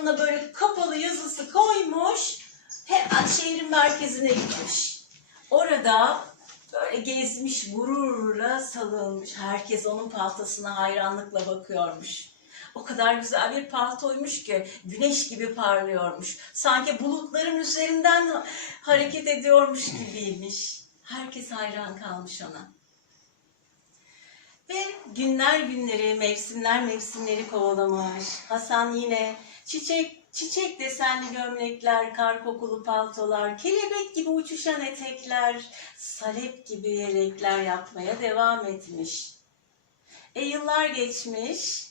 dükkanına böyle kapalı yazısı koymuş. Hemen şehrin merkezine gitmiş. Orada böyle gezmiş gururla salınmış. Herkes onun paltosuna hayranlıkla bakıyormuş. O kadar güzel bir paltoymuş ki güneş gibi parlıyormuş. Sanki bulutların üzerinden hareket ediyormuş gibiymiş. Herkes hayran kalmış ona. Ve günler günleri, mevsimler mevsimleri kovalamış. Hasan yine çiçek çiçek desenli gömlekler, kar kokulu paltolar, kelebek gibi uçuşan etekler, salep gibi yelekler yapmaya devam etmiş. E yıllar geçmiş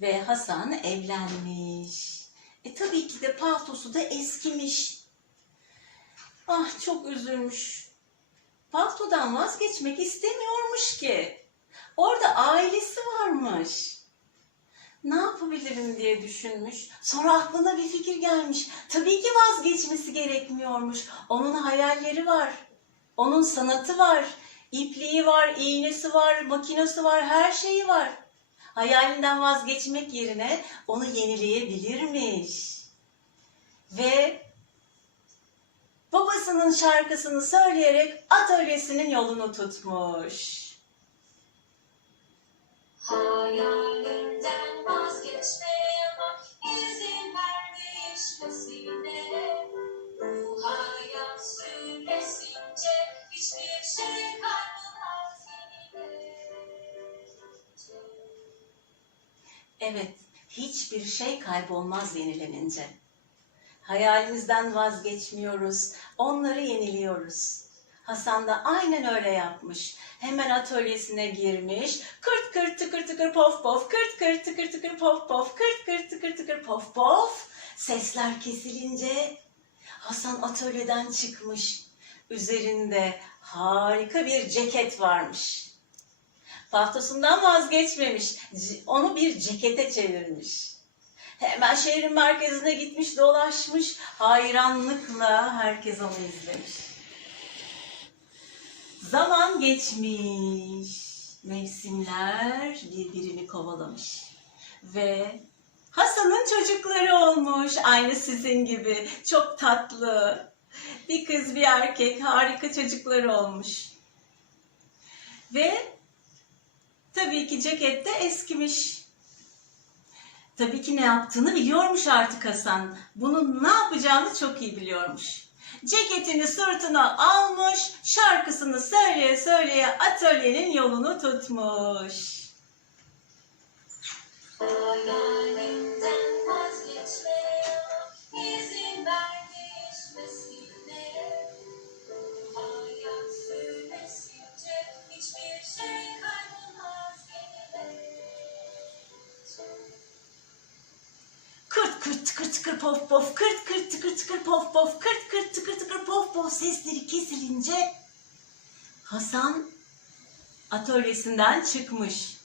ve Hasan evlenmiş. E tabii ki de paltosu da eskimiş. Ah çok üzülmüş. Paltodan vazgeçmek istemiyormuş ki. Orada ailesi varmış. Ne yapabilirim diye düşünmüş. Sonra aklına bir fikir gelmiş. Tabii ki vazgeçmesi gerekmiyormuş. Onun hayalleri var. Onun sanatı var. İpliği var, iğnesi var, makinesi var, her şeyi var. Hayalinden vazgeçmek yerine onu yenileyebilirmiş. Ve babasının şarkısını söyleyerek atölyesinin yolunu tutmuş. Hayalinden vazgeçme Evet, hiçbir şey kaybolmaz yenilenince. Hayalimizden vazgeçmiyoruz, onları yeniliyoruz. Hasan da aynen öyle yapmış. Hemen atölyesine girmiş. Kırt kırt tıkır tıkır pof pof, kırt kırt tıkır tıkır pof pof, kırt kırt tıkır tıkır pof pof. Sesler kesilince Hasan atölyeden çıkmış. Üzerinde harika bir ceket varmış. Paltosundan vazgeçmemiş. Onu bir cekete çevirmiş. Hemen şehrin merkezine gitmiş, dolaşmış. Hayranlıkla herkes onu izlemiş. Zaman geçmiş. Mevsimler birbirini kovalamış. Ve Hasan'ın çocukları olmuş. Aynı sizin gibi. Çok tatlı. Bir kız bir erkek. Harika çocukları olmuş. Ve tabii ki ceket de eskimiş. Tabii ki ne yaptığını biliyormuş artık Hasan. Bunun ne yapacağını çok iyi biliyormuş. Ceketini sırtına almış, şarkısını söyleye söyleye atölyenin yolunu tutmuş. Hayalinden Kırt tıkır tıkır pof pof, kırt kırt tıkır tıkır pof pof, kırt kırt tıkır tıkır pof pof sesleri kesilince Hasan atölyesinden çıkmış.